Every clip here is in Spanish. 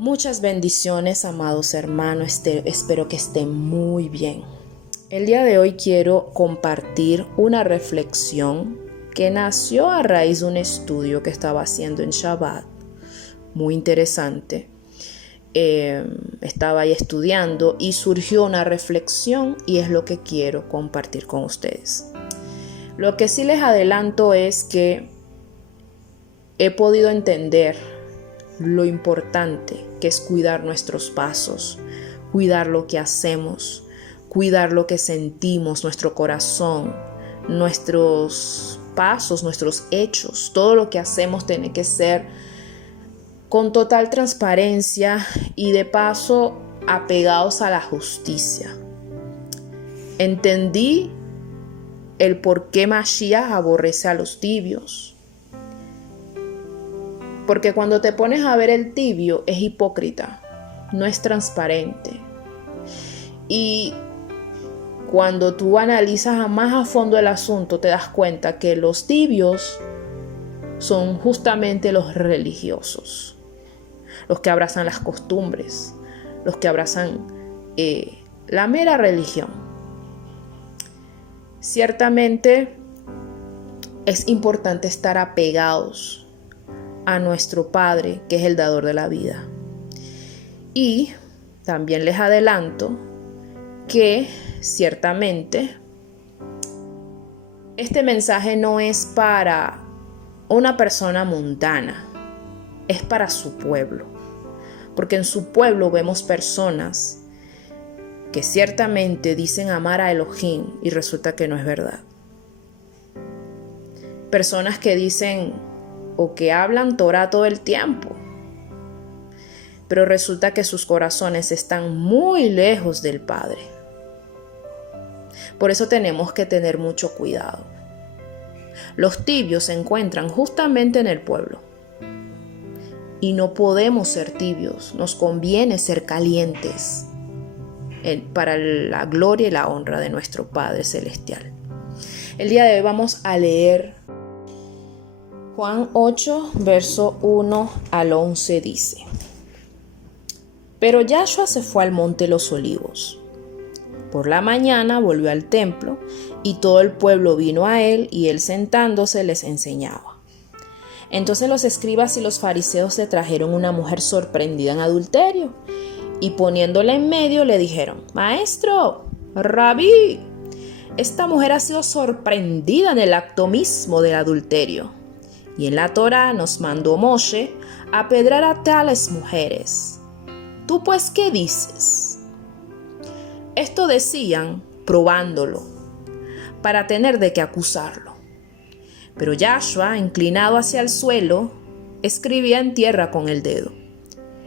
Muchas bendiciones, amados hermanos. Espero que estén muy bien. El día de hoy quiero compartir una reflexión que nació a raíz de un estudio que estaba haciendo en Shabbat. Muy interesante. Estaba ahí estudiando y surgió una reflexión y es lo que quiero compartir con ustedes. Lo que sí les adelanto es que he podido entender lo importante que es cuidar nuestros pasos, cuidar lo que hacemos, cuidar lo que sentimos, nuestro corazón, nuestros pasos, nuestros hechos. Todo lo que hacemos tiene que ser con total transparencia y de paso apegados a la justicia. Entendí el por qué Mashiach aborrece a los tibios. Porque cuando te pones a ver el tibio es hipócrita, no es transparente. Y cuando tú analizas más a fondo el asunto te das cuenta que los tibios son justamente los religiosos, los que abrazan las costumbres, los que abrazan la mera religión. Ciertamente es importante estar apegados a nuestro Padre, que es el dador de la vida. Y también les adelanto que ciertamente este mensaje no es para una persona mundana, es para su pueblo. Porque en su pueblo vemos personas que ciertamente dicen amar a Elohim y resulta que no es verdad. Personas que dicen o que hablan Torah todo el tiempo, pero resulta que sus corazones están muy lejos del Padre. Por eso tenemos que tener mucho cuidado. Los tibios se encuentran justamente en el pueblo y no podemos ser tibios, nos conviene ser calientes para la gloria y la honra de nuestro Padre Celestial. El día de hoy vamos a leer Juan 8, verso 1 al 11 dice: Pero Yahshua se fue al monte de los olivos. Por la mañana volvió al templo y todo el pueblo vino a él y él sentándose les enseñaba. Entonces los escribas y los fariseos le trajeron una mujer sorprendida en adulterio y poniéndola en medio le dijeron: Maestro, Rabí, esta mujer ha sido sorprendida en el acto mismo del adulterio. Y en la Torá nos mandó Moshe apedrear a tales mujeres. ¿Tú pues qué dices? Esto decían probándolo, para tener de qué acusarlo. Pero Yahshua, inclinado hacia el suelo, escribía en tierra con el dedo.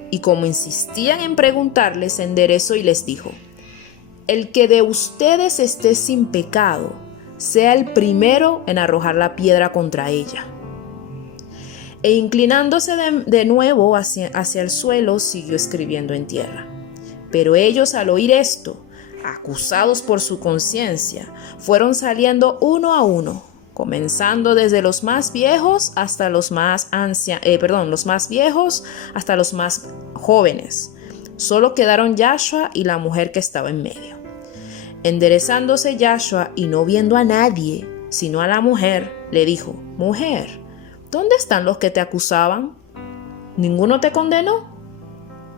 Y como insistían en preguntarle, se enderezó y les dijo: El que de ustedes esté sin pecado, sea el primero en arrojar la piedra contra ella. E inclinándose de nuevo hacia el suelo, siguió escribiendo en tierra. Pero ellos, al oír esto, acusados por su conciencia, fueron saliendo uno a uno, comenzando desde los más viejos hasta los más viejos hasta los más jóvenes. Solo quedaron Yahshua y la mujer que estaba en medio. Enderezándose Yahshua y no viendo a nadie, sino a la mujer, le dijo: Mujer, ¿dónde están los que te acusaban? ¿Ninguno te condenó?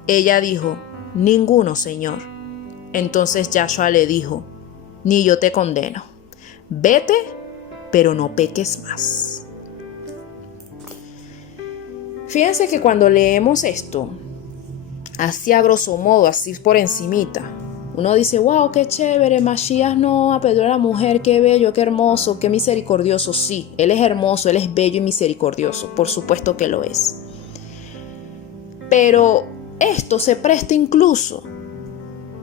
Ella dijo: Ninguno, Señor. Entonces Yahshua le dijo: Ni yo te condeno. Vete, pero no peques más. Fíjense que cuando leemos esto, así a grosso modo, así por encimita, uno dice: wow, qué chévere, Mashiach no apedreó a la mujer, qué bello, qué hermoso, qué misericordioso. Sí, él es hermoso, él es bello y misericordioso, por supuesto que lo es. Pero esto se presta incluso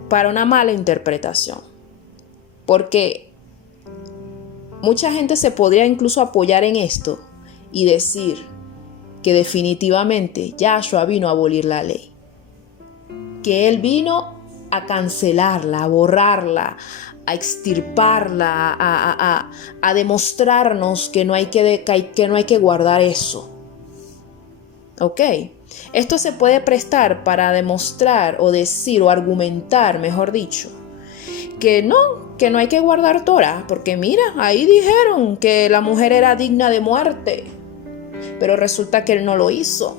para una mala interpretación, porque mucha gente se podría incluso apoyar en esto y decir que definitivamente Yahshua vino a abolir la ley, que él vino a cancelarla, a borrarla, a extirparla, a demostrarnos que no hay que guardar eso. ¿Ok? Esto se puede prestar para demostrar o decir o argumentar, mejor dicho, que no hay que guardar Torah, porque mira, ahí dijeron que la mujer era digna de muerte, pero resulta que él no lo hizo.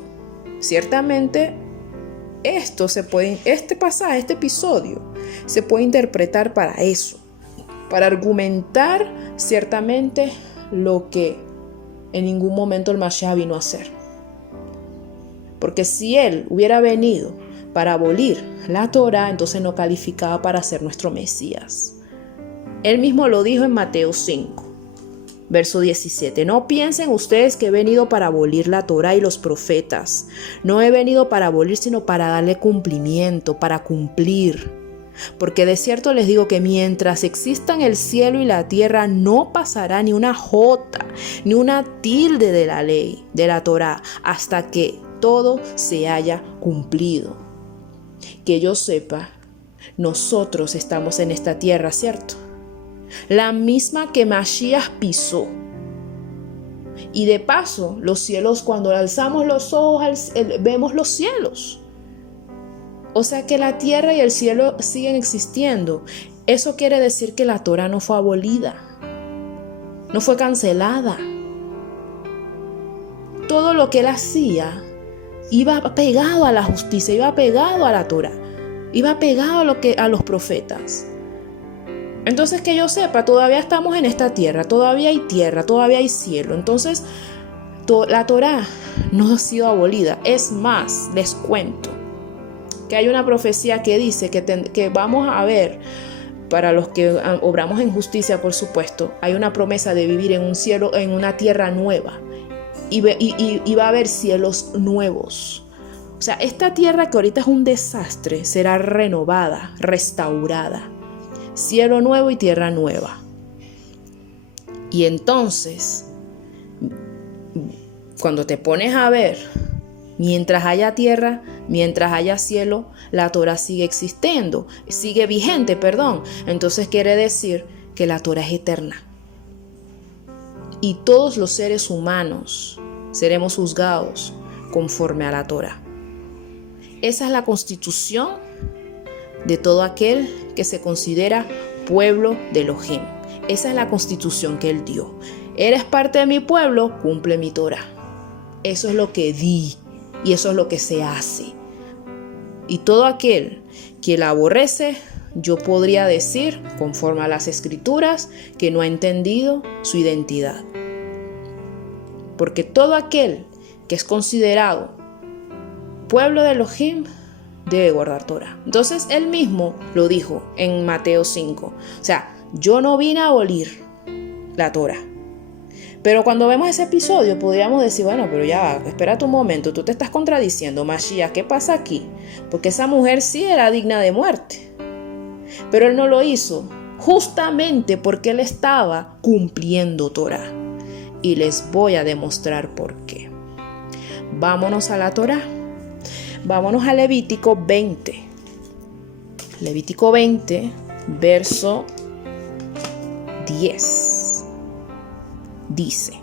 Ciertamente, este pasaje, este episodio, se puede interpretar para eso, para argumentar ciertamente lo que en ningún momento el Mashiach vino a hacer. Porque si él hubiera venido para abolir la Torah, entonces no calificaba para ser nuestro Mesías. Él mismo lo dijo en Mateo 5, verso 17. No piensen ustedes que he venido para abolir la Torah y los profetas. No he venido para abolir, sino para darle cumplimiento, para cumplir. Porque de cierto les digo que mientras existan el cielo y la tierra, no pasará ni una jota, ni una tilde de la ley, de la Torah, hasta que todo se haya cumplido. Que yo sepa, nosotros estamos en esta tierra, ¿cierto? La misma que Mashiach pisó. Y de paso, los cielos, cuando alzamos los ojos, vemos los cielos. O sea que la tierra y el cielo siguen existiendo. Eso quiere decir que la Torah no fue abolida, no fue cancelada. Todo lo que él hacía iba pegado a la justicia, iba pegado a la Torah, iba pegado a los profetas. Entonces, que yo sepa, todavía estamos en esta tierra, todavía hay cielo. Entonces, la Torah no ha sido abolida. Es más, les cuento que hay una profecía que dice que vamos a ver, para los que obramos en justicia, por supuesto, hay una promesa de vivir en un cielo, en una tierra nueva. Y va a haber cielos nuevos. O sea, esta tierra que ahorita es un desastre será renovada, restaurada. Cielo nuevo y tierra nueva. Y entonces, cuando te pones a ver, mientras haya tierra, mientras haya cielo, la Torah sigue existiendo, sigue vigente, perdón. Entonces quiere decir que la Torah es eterna. Y todos los seres humanos seremos juzgados conforme a la Torah. Esa es la constitución de todo aquel que se considera pueblo de Elohim. Esa es la constitución que él dio. Eres parte de mi pueblo, cumple mi Torah. Eso es lo que di y eso es lo que se hace. Y todo aquel que la aborrece, yo podría decir, conforme a las escrituras, que no ha entendido su identidad. Porque todo aquel que es considerado pueblo de Elohim debe guardar Torah. Entonces él mismo lo dijo en Mateo 5. O sea, yo no vine a abolir la Torah. Pero cuando vemos ese episodio podríamos decir, bueno, pero ya va, espérate un momento, tú te estás contradiciendo, Mashiach, ¿qué pasa aquí? Porque esa mujer sí era digna de muerte. Pero él no lo hizo justamente porque él estaba cumpliendo Torah. Y les voy a demostrar por qué. Vámonos a la Torah. Vámonos a Levítico 20. Levítico 20, verso 10. Dice: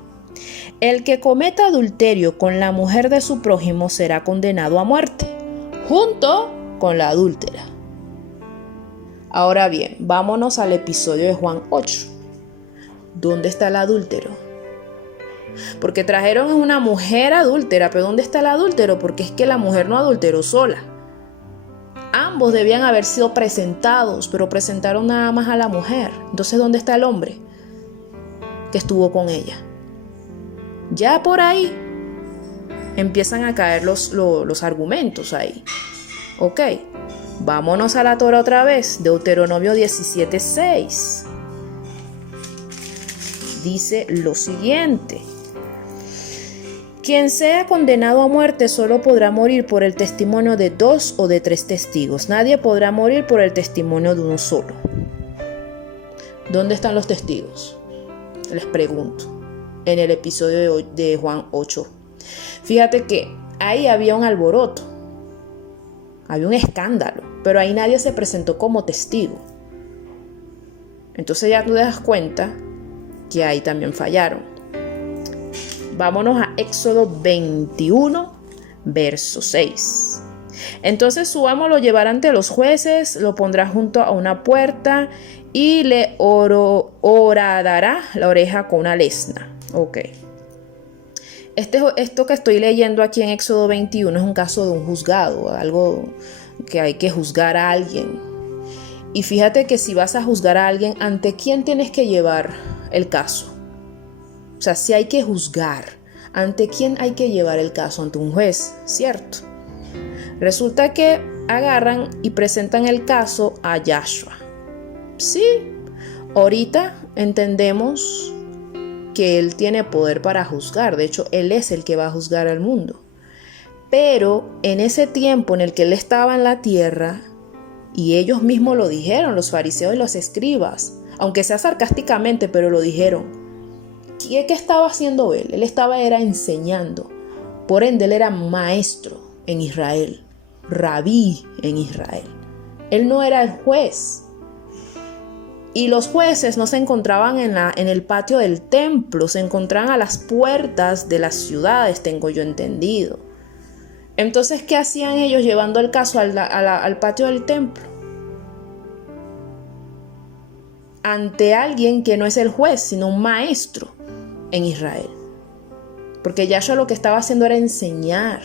el que cometa adulterio con la mujer de su prójimo será condenado a muerte, junto con la adúltera. Ahora bien, vámonos al episodio de Juan 8. ¿Dónde está el adúltero? Porque trajeron a una mujer adúltera, pero ¿dónde está el adúltero? Porque es que la mujer no adulteró sola. Ambos debían haber sido presentados, pero presentaron nada más a la mujer. Entonces, ¿dónde está el hombre que estuvo con ella? Ya por ahí empiezan a caer los argumentos ahí. Ok, vámonos a la Torah otra vez. Deuteronomio 17:6. Dice lo siguiente: quien sea condenado a muerte solo podrá morir por el testimonio de 2 o de 3 testigos. Nadie podrá morir por el testimonio de uno solo. ¿Dónde están los testigos? Les pregunto. En el episodio de Juan 8. Fíjate que ahí había un alboroto. Había un escándalo. Pero ahí nadie se presentó como testigo. Entonces ya tú te das cuenta que ahí también fallaron. Vámonos a Éxodo 21, verso 6. Entonces su amo lo llevará ante los jueces, lo pondrá junto a una puerta y le horadará la oreja con una lesna. Ok. Esto que estoy leyendo aquí en Éxodo 21 es un caso de un juzgado, algo que hay que juzgar a alguien. Y fíjate que si vas a juzgar a alguien, ¿ante quién tienes que llevar el caso? O sea, si hay que juzgar, ¿ante quién hay que llevar el caso? Ante un juez, ¿cierto? Resulta que agarran y presentan el caso a Yahshua. Sí, ahorita entendemos que él tiene poder para juzgar. De hecho, él es el que va a juzgar al mundo. Pero en ese tiempo en el que él estaba en la tierra, y ellos mismos lo dijeron, los fariseos y los escribas, aunque sea sarcásticamente, pero lo dijeron. ¿Qué estaba haciendo él? Él era enseñando. Por ende, él era maestro en Israel, rabí en Israel. Él no era el juez. Y los jueces no se encontraban en el patio del templo, se encontraban a las puertas de las ciudades, tengo yo entendido. Entonces, ¿qué hacían ellos llevando el caso al patio del templo? Ante alguien que no es el juez, sino un maestro en Israel. Porque Yahshua lo que estaba haciendo era enseñar,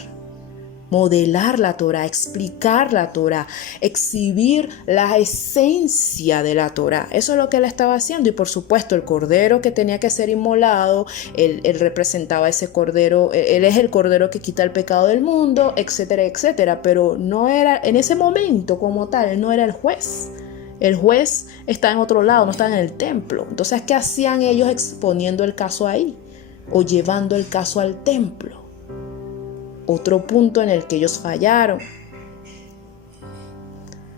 modelar la Torá, explicar la Torá, exhibir la esencia de la Torá. Eso es lo que él estaba haciendo. Y por supuesto, el cordero que tenía que ser inmolado, él representaba ese cordero, él es el cordero que quita el pecado del mundo, etcétera, etcétera. Pero no era, en ese momento como tal, él no era el juez. El juez está en otro lado, no está en el templo. Entonces, ¿qué hacían ellos exponiendo el caso ahí? O llevando el caso al templo. Otro punto en el que ellos fallaron.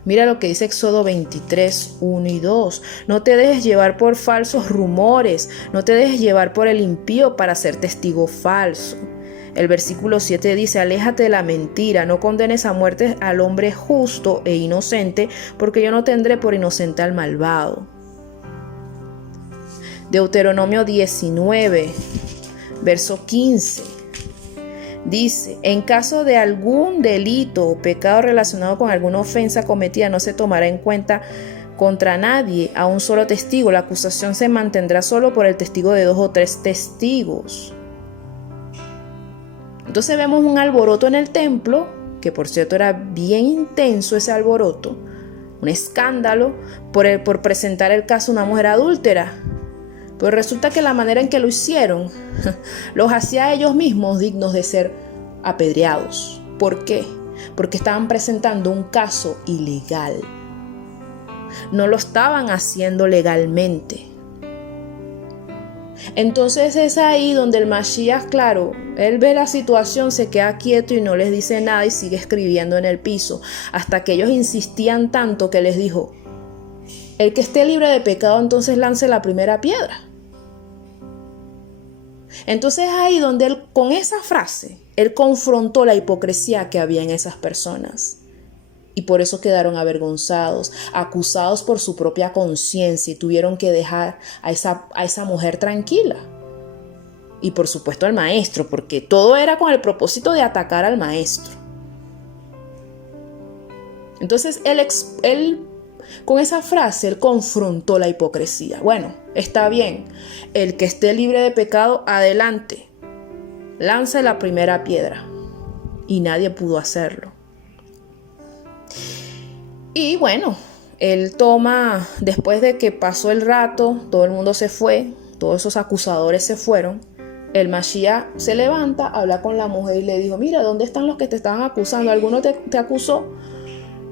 Mira lo que dice Éxodo 23, 1 y 2. No te dejes llevar por falsos rumores. No te dejes llevar por el impío para ser testigo falso. El versículo 7 dice: aléjate de la mentira. No condenes a muerte al hombre justo e inocente, porque yo no tendré por inocente al malvado. Deuteronomio 19, verso 15. Dice: en caso de algún delito o pecado relacionado con alguna ofensa cometida, no se tomará en cuenta contra nadie a un solo testigo. La acusación se mantendrá solo por el testigo de 2 o 3 testigos. Entonces vemos un alboroto en el templo, que por cierto era bien intenso ese alboroto, un escándalo por presentar el caso de una mujer adúltera. Pero resulta que la manera en que lo hicieron los hacía a ellos mismos dignos de ser apedreados. ¿Por qué? Porque estaban presentando un caso ilegal. No lo estaban haciendo legalmente. Entonces es ahí donde el Mashiach, claro, él ve la situación, se queda quieto y no les dice nada y sigue escribiendo en el piso, hasta que ellos insistían tanto que les dijo: el que esté libre de pecado, entonces lance la primera piedra. Entonces es ahí donde él, con esa frase, él confrontó la hipocresía que había en esas personas. Y por eso quedaron avergonzados, acusados por su propia conciencia, y tuvieron que dejar a esa mujer tranquila. Y por supuesto al maestro, porque todo era con el propósito de atacar al maestro. Entonces él con esa frase, él confrontó la hipocresía. Bueno, está bien, el que esté libre de pecado, adelante, lance la primera piedra. Y nadie pudo hacerlo. Y bueno, él toma, después de que pasó el rato, todo el mundo se fue, todos esos acusadores se fueron, el Mashiach se levanta, habla con la mujer y le dijo: mira, ¿dónde están los que te estaban acusando? ¿Alguno te acusó?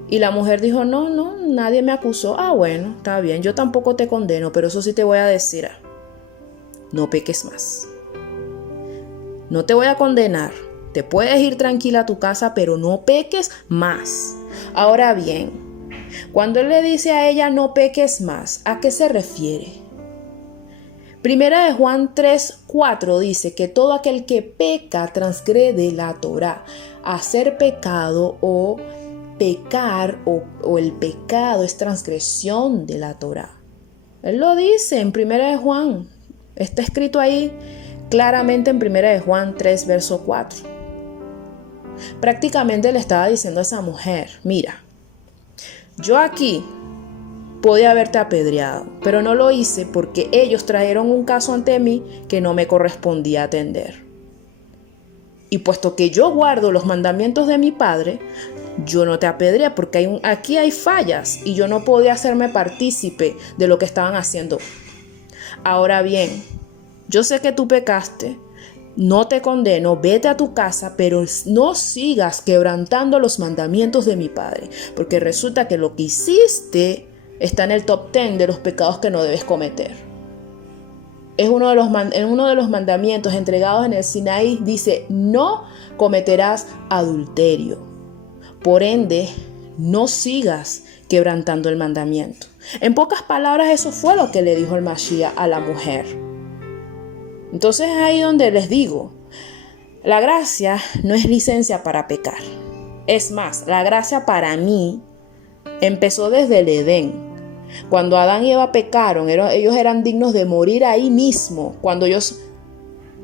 Y la mujer dijo: no, nadie me acusó. Ah, bueno, está bien, yo tampoco te condeno, pero eso sí te voy a decir: no peques más. No te voy a condenar, te puedes ir tranquila a tu casa, pero no peques más. Ahora bien, cuando él le dice a ella no peques más, ¿a qué se refiere? Primera de Juan 3:4 dice que todo aquel que peca transgrede la Torá. Hacer pecado o pecar o el pecado es transgresión de la Torá. Él lo dice en Primera de Juan. Está escrito ahí claramente en Primera de Juan 3, verso 4. Prácticamente le estaba diciendo a esa mujer, mira, yo aquí podía haberte apedreado, pero no lo hice porque ellos trajeron un caso ante mí que no me correspondía atender. Y puesto que yo guardo los mandamientos de mi padre, yo no te apedreé porque aquí hay fallas y yo no podía hacerme partícipe de lo que estaban haciendo. Ahora bien, yo sé que tú pecaste, no te condeno, vete a tu casa, pero no sigas quebrantando los mandamientos de mi padre, porque resulta que lo que hiciste está en el top 10 de los pecados que no debes cometer. Es uno de los mandamientos entregados en el Sinaí, dice, no cometerás adulterio. Por ende, no sigas quebrantando el mandamiento. En pocas palabras, eso fue lo que le dijo el Mashiach a la mujer. Entonces es ahí donde les digo, la gracia no es licencia para pecar. Es más, la gracia para mí empezó desde el Edén. Cuando Adán y Eva pecaron, ellos eran dignos de morir ahí mismo cuando ellos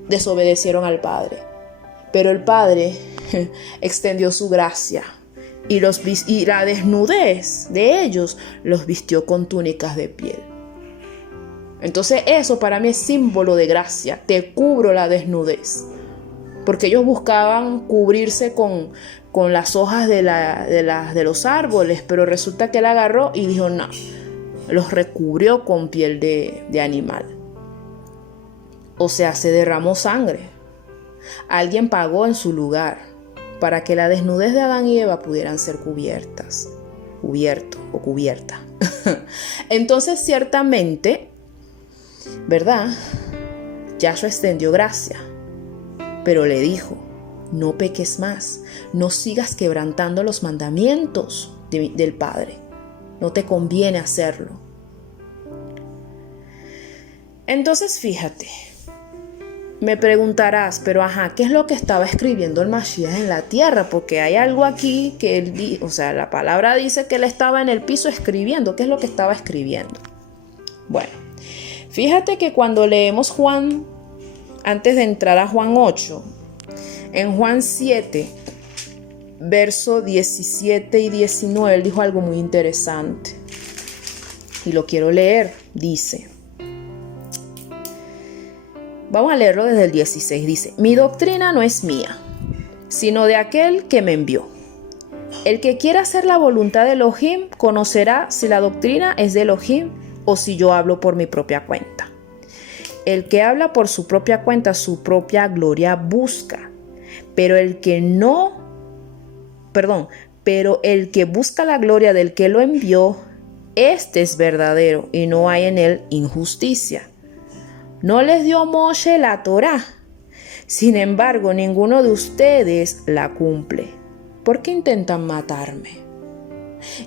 desobedecieron al Padre. Pero el Padre extendió su gracia y la desnudez de ellos los vistió con túnicas de piel. Entonces eso para mí es símbolo de gracia. Te cubro la desnudez. Porque ellos buscaban cubrirse con las hojas de los árboles, pero resulta que él agarró y dijo no. Los recubrió con piel de animal. O sea, se derramó sangre. Alguien pagó en su lugar para que la desnudez de Adán y Eva pudieran ser cubiertas. Cubierto o cubierta. Entonces, ciertamente, ¿verdad? Yahshua extendió gracia, pero le dijo, no peques más, no sigas quebrantando los mandamientos del Padre. No te conviene hacerlo. Entonces, fíjate, me preguntarás, pero ¿qué es lo que estaba escribiendo el Mashiach en la tierra? Porque hay algo aquí que la palabra dice que él estaba en el piso escribiendo. ¿Qué es lo que estaba escribiendo? Bueno, fíjate que cuando leemos Juan, antes de entrar a Juan 8, en Juan 7, verso 17 y 19, él dijo algo muy interesante. Y lo quiero leer. Dice, vamos a leerlo desde el 16. Dice, mi doctrina no es mía, sino de aquel que me envió. El que quiera hacer la voluntad de Elohim conocerá si la doctrina es de Elohim o si yo hablo por mi propia cuenta. El que habla por su propia cuenta, su propia gloria busca. Pero el que busca la gloria del que lo envió, este es verdadero y no hay en él injusticia. No les dio Moshe la Torá. Sin embargo, ninguno de ustedes la cumple. ¿Por qué intentan matarme?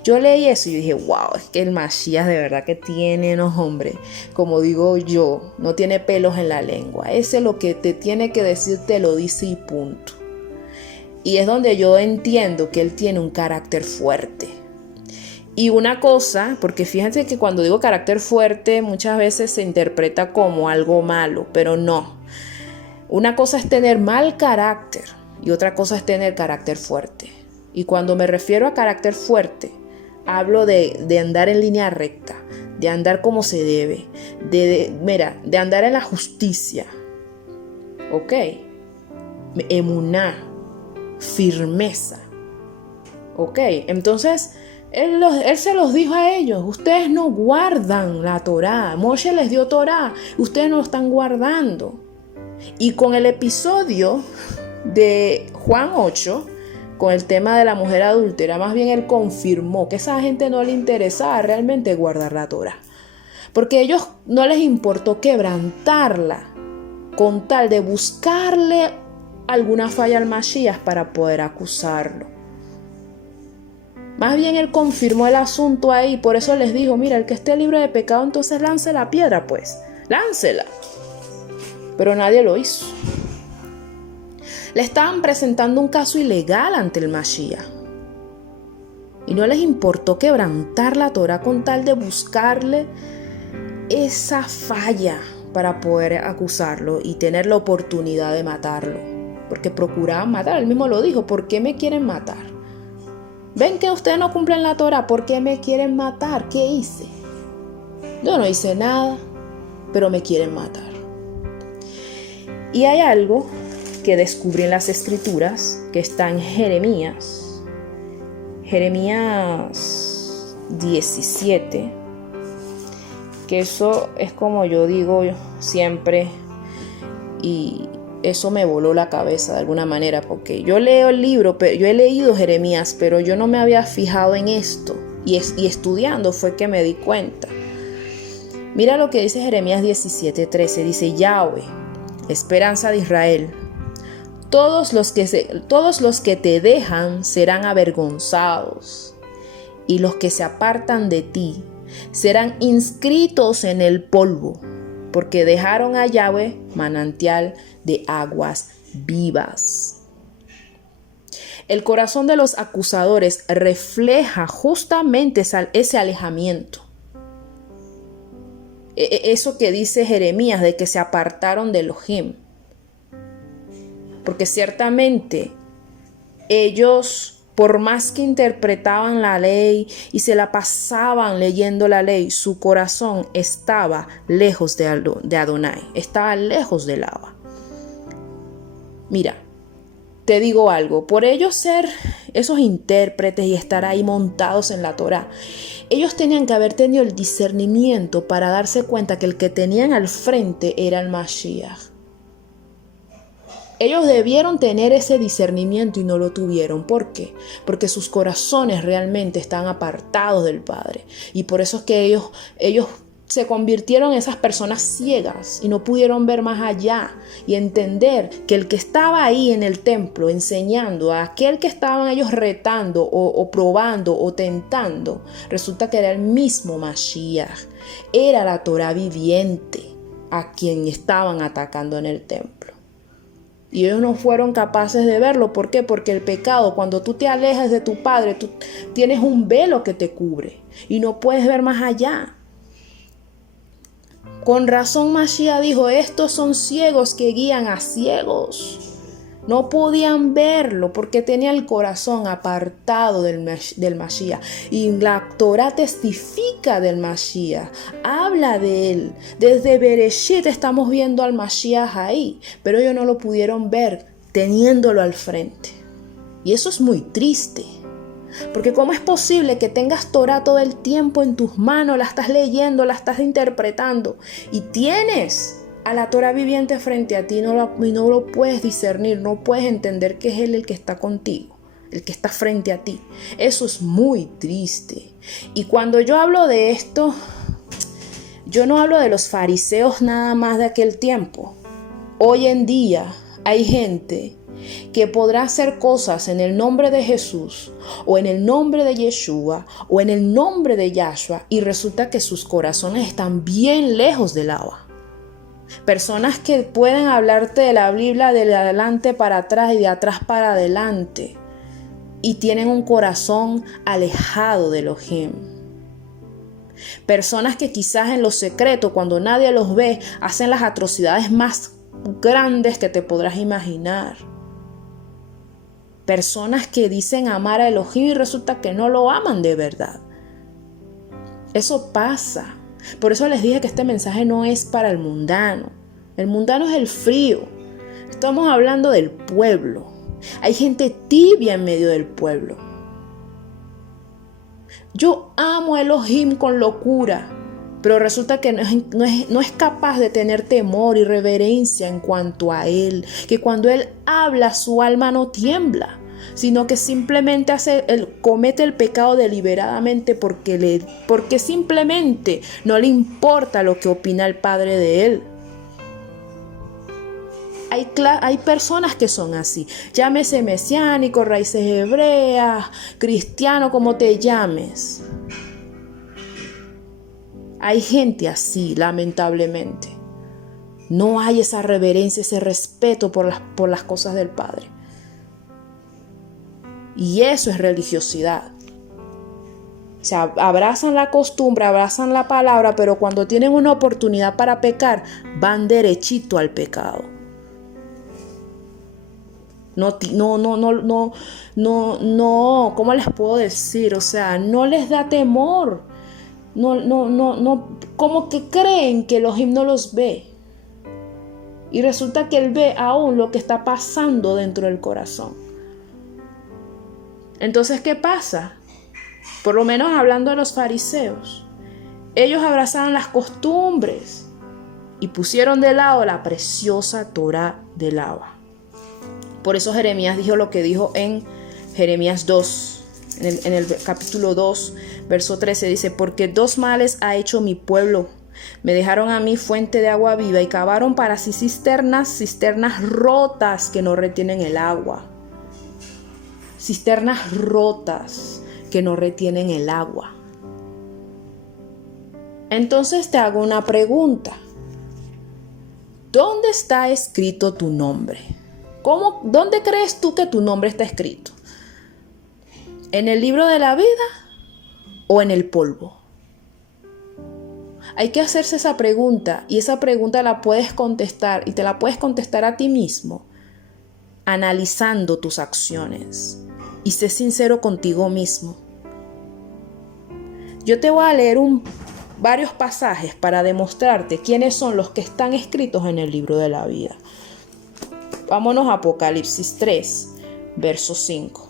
Yo leí eso y dije, wow, es que el Mashiach de verdad que tiene, no hombre, como digo yo, no tiene pelos en la lengua. Ese lo que te tiene que decir te lo dice y punto. Y es donde yo entiendo que él tiene un carácter fuerte. Y una cosa, porque fíjense que cuando digo carácter fuerte muchas veces se interpreta como algo malo, pero no. Una cosa es tener mal carácter y otra cosa es tener carácter fuerte. Y cuando me refiero a carácter fuerte, hablo de andar en línea recta, de andar como se debe, de andar en la justicia. ¿Ok? Emuná, firmeza. ¿Ok? Entonces, él se los dijo a ellos, ustedes no guardan la Torá. Moshe les dio Torá, ustedes no lo están guardando. Y con el episodio de Juan 8, con el tema de la mujer adúltera, más bien él confirmó que a esa gente no le interesaba realmente guardar la Torá, porque a ellos no les importó quebrantarla con tal de buscarle alguna falla al Mashiach para poder acusarlo. Más bien él confirmó el asunto ahí, por eso les dijo, mira, el que esté libre de pecado, entonces lance la piedra, pues, láncela. Pero nadie lo hizo. Le estaban presentando un caso ilegal ante el Mashiach. Y no les importó quebrantar la Torá con tal de buscarle esa falla para poder acusarlo y tener la oportunidad de matarlo. porque procuraban matar. Él mismo lo dijo, ¿por qué me quieren matar? ¿Ven que ustedes no cumplen la Torá? ¿Por qué me quieren matar? ¿Qué hice? Yo no hice nada, pero me quieren matar. Y hay algo que descubrí en las Escrituras, que está en Jeremías 17, que eso es como yo digo siempre, y eso me voló la cabeza de alguna manera, porque yo leo el libro, pero yo he leído Jeremías, pero yo no me había fijado en esto, y estudiando fue que me di cuenta. Mira lo que dice Jeremías 17:13, dice: Yahweh, esperanza de Israel, todos los que te dejan serán avergonzados, y los que se apartan de ti serán inscritos en el polvo, porque dejaron a Yahweh manantial de aguas vivas. El corazón de los acusadores refleja justamente ese alejamiento. Eso que dice Jeremías de que se apartaron de Elohim. Porque ciertamente ellos, por más que interpretaban la ley y se la pasaban leyendo la ley, su corazón estaba lejos de Adonai, estaba lejos del Abba. Mira, te digo algo, por ellos ser esos intérpretes y estar ahí montados en la Torá, ellos tenían que haber tenido el discernimiento para darse cuenta que el que tenían al frente era el Mashiach. Ellos debieron tener ese discernimiento y no lo tuvieron. ¿Por qué? Porque sus corazones realmente estaban apartados del Padre. Y por eso es que ellos se convirtieron en esas personas ciegas y no pudieron ver más allá y entender que el que estaba ahí en el templo enseñando a aquel que estaban ellos retando o probando o tentando, resulta que era el mismo Mashiach. Era la Torá viviente a quien estaban atacando en el templo. Y ellos no fueron capaces de verlo. ¿Por qué? Porque el pecado, cuando tú te alejas de tu Padre, tú tienes un velo que te cubre y no puedes ver más allá. Con razón Mashiach dijo: estos son ciegos que guían a ciegos. No podían verlo porque tenía el corazón apartado del Mashiach. Y la Torá testifica del Mashiach, habla de él. Desde Bereshit estamos viendo al Mashiach ahí, pero ellos no lo pudieron ver teniéndolo al frente. Y eso es muy triste. Porque ¿cómo es posible que tengas Torá todo el tiempo en tus manos, la estás leyendo, la estás interpretando y tienes a la Torá viviente frente a ti y no lo puedes discernir, no puedes entender que es Él el que está contigo, el que está frente a ti? Eso es muy triste. Y cuando yo hablo de esto, yo no hablo de los fariseos nada más de aquel tiempo. Hoy en día hay gente que podrá hacer cosas en el nombre de Jesús o en el nombre de Yeshua o en el nombre de Yahshua y resulta que sus corazones están bien lejos del Abba. Personas que pueden hablarte de la Biblia de adelante para atrás y de atrás para adelante y tienen un corazón alejado de Elohim. Personas que quizás en lo secreto, cuando nadie los ve, hacen las atrocidades más grandes que te podrás imaginar. Personas que dicen amar a Elohim y resulta que no lo aman de verdad. Eso pasa. Por eso les dije que este mensaje no es para el mundano. El mundano es el frío. Estamos hablando del pueblo. Hay gente tibia en medio del pueblo. Yo amo a Elohim con locura, pero resulta que no es capaz de tener temor y reverencia en cuanto a Él, que cuando Él habla su alma no tiembla, sino que simplemente comete el pecado deliberadamente porque simplemente no le importa lo que opina el Padre de Él. Hay personas que son así, llámese mesiánico, raíces hebreas, cristiano, como te llames. Hay gente así, lamentablemente. No hay esa reverencia, ese respeto por las cosas del Padre. Y eso es religiosidad. O sea, abrazan la costumbre, abrazan la palabra, pero cuando tienen una oportunidad para pecar, van derechito al pecado. No, ¿cómo les puedo decir? O sea, no les da temor. No, como que creen que Elohim no los ve. Y resulta que Él ve aún lo que está pasando dentro del corazón. Entonces, ¿qué pasa? Por lo menos hablando de los fariseos, ellos abrazaban las costumbres y pusieron de lado la preciosa Torá del agua. Por eso Jeremías dijo lo que dijo en Jeremías 2, en el capítulo 2, verso 13, dice: porque dos males ha hecho mi pueblo. Me dejaron a mí fuente de agua viva y cavaron para sí cisternas rotas que no retienen el agua. Cisternas rotas que no retienen el agua. Entonces te hago una pregunta. ¿Dónde está escrito tu nombre? ¿Dónde crees tú que tu nombre está escrito? ¿En el libro de la vida o en el polvo? Hay que hacerse esa pregunta, y esa pregunta la puedes contestar, y te la puedes contestar a ti mismo, analizando tus acciones, y sé sincero contigo mismo. Yo te voy a leer varios pasajes para demostrarte quiénes son los que están escritos en el libro de la vida. Vámonos a Apocalipsis 3, verso 5.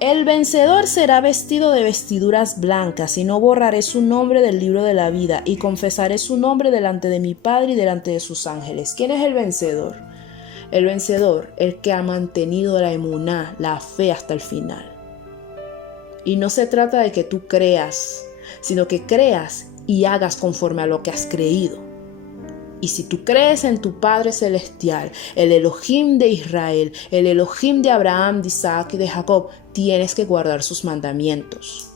El vencedor será vestido de vestiduras blancas, y no borraré su nombre del libro de la vida, y confesaré su nombre delante de mi Padre y delante de sus ángeles. ¿Quién es el vencedor? El vencedor, el que ha mantenido la emuná, la fe hasta el final. Y no se trata de que tú creas, sino que creas y hagas conforme a lo que has creído. Y si tú crees en tu Padre Celestial, el Elohim de Israel, el Elohim de Abraham, de Isaac y de Jacob, tienes que guardar sus mandamientos.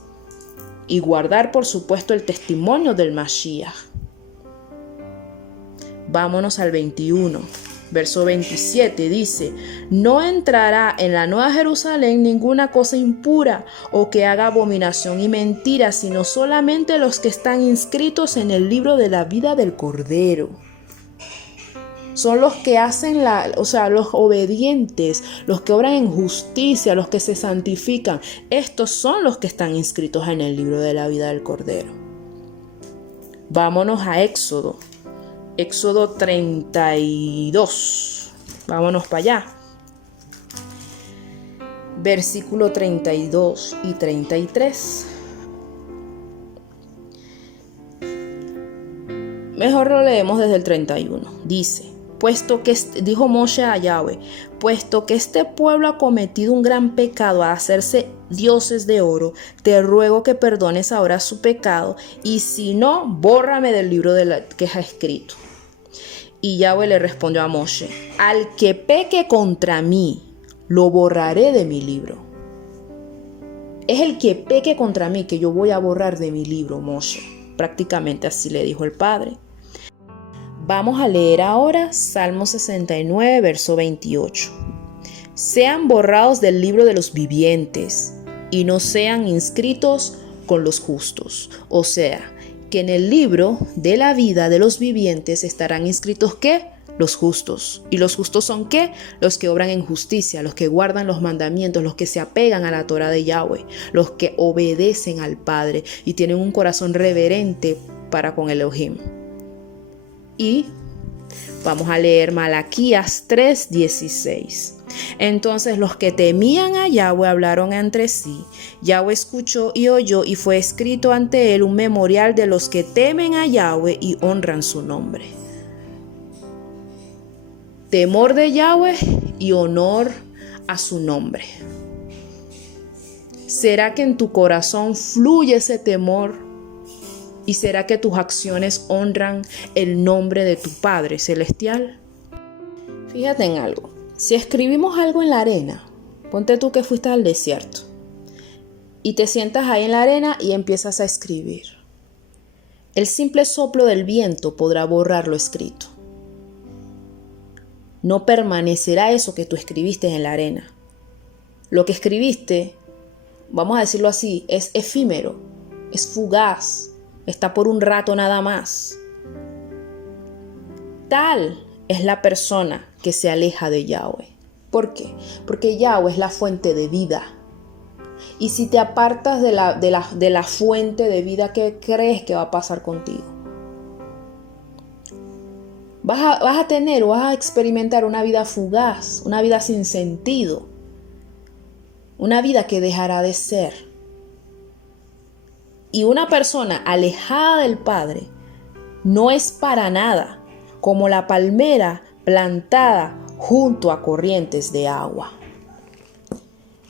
Y guardar, por supuesto, el testimonio del Mashiach. Vámonos al 21. Verso 27 dice: no entrará en la Nueva Jerusalén ninguna cosa impura o que haga abominación y mentira, sino solamente los que están inscritos en el libro de la vida del Cordero. Son los que hacen los obedientes, los que obran en justicia, los que se santifican. Estos son los que están inscritos en el libro de la vida del Cordero. Vámonos a Éxodo. Éxodo 32. Vámonos para allá. Versículo 32 y 33. Mejor lo leemos desde el 31. Dice: dijo Moshe a Yahweh, puesto que este pueblo ha cometido un gran pecado a hacerse dioses de oro, te ruego que perdones ahora su pecado, y si no, bórrame del libro que ha escrito. Y Yahweh le respondió a Moshe: al que peque contra mí, lo borraré de mi libro. Es el que peque contra mí que yo voy a borrar de mi libro, Moshe. Prácticamente así le dijo el Padre. Vamos a leer ahora Salmo 69, verso 28. Sean borrados del libro de los vivientes y no sean inscritos con los justos. O sea, que en el libro de la vida de los vivientes estarán inscritos ¿qué? Los justos. ¿Y los justos son qué? Los que obran en justicia, los que guardan los mandamientos, los que se apegan a la Torá de Yahweh, los que obedecen al Padre y tienen un corazón reverente para con Elohim. Y vamos a leer Malaquías 3:16. Entonces los que temían a Yahweh hablaron entre sí. Yahweh escuchó y oyó, y fue escrito ante él un memorial de los que temen a Yahweh y honran su nombre. Temor de Yahweh y honor a su nombre. ¿Será que en tu corazón fluye ese temor? ¿Y será que tus acciones honran el nombre de tu Padre Celestial? Fíjate en algo. Si escribimos algo en la arena, ponte tú que fuiste al desierto y te sientas ahí en la arena y empiezas a escribir. El simple soplo del viento podrá borrar lo escrito. No permanecerá eso que tú escribiste en la arena. Lo que escribiste, vamos a decirlo así, es efímero, es fugaz. Está por un rato nada más. Tal es la persona que se aleja de Yahweh. ¿Por qué? Porque Yahweh es la fuente de vida. Y si te apartas de la fuente de vida, ¿qué crees que va a pasar contigo? Vas a tener o vas a experimentar una vida fugaz, una vida sin sentido, una vida que dejará de ser. Y una persona alejada del Padre no es para nada como la palmera plantada junto a corrientes de agua.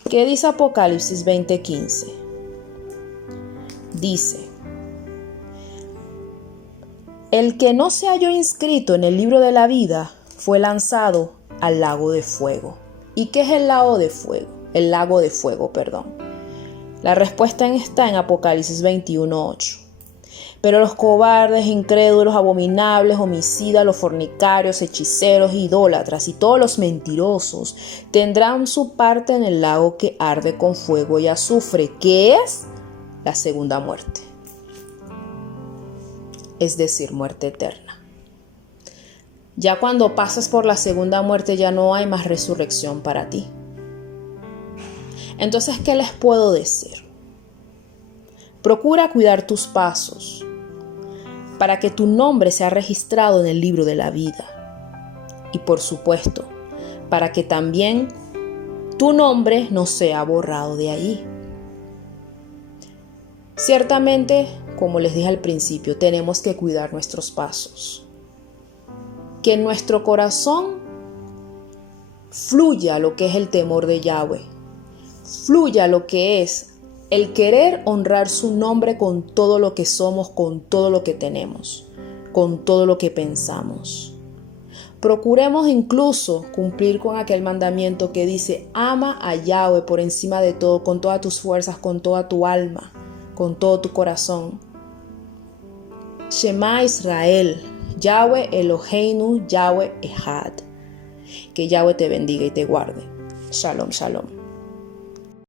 ¿Qué dice Apocalipsis 20:15? Dice: el que no se halló inscrito en el libro de la vida fue lanzado al lago de fuego. ¿Y qué es el lago de fuego? El lago de fuego, perdón. La respuesta está en Apocalipsis 21:8. Pero los cobardes, incrédulos, abominables, homicidas, los fornicarios, hechiceros, idólatras y todos los mentirosos tendrán su parte en el lago que arde con fuego y azufre, que es la segunda muerte. Es decir, muerte eterna. Ya cuando pasas por la segunda muerte ya no hay más resurrección para ti. Entonces, ¿qué les puedo decir? Procura cuidar tus pasos para que tu nombre sea registrado en el libro de la vida. Y por supuesto, para que también tu nombre no sea borrado de allí. Ciertamente, como les dije al principio, tenemos que cuidar nuestros pasos. Que en nuestro corazón fluya lo que es el temor de Yahweh. Fluya lo que es el querer honrar su nombre con todo lo que somos, con todo lo que tenemos, con todo lo que pensamos. Procuremos incluso cumplir con aquel mandamiento que dice: ama a Yahweh por encima de todo, con todas tus fuerzas, con toda tu alma, con todo tu corazón. Shema Israel, Yahweh Eloheinu, Yahweh Echad. Que Yahweh te bendiga y te guarde. Shalom, shalom.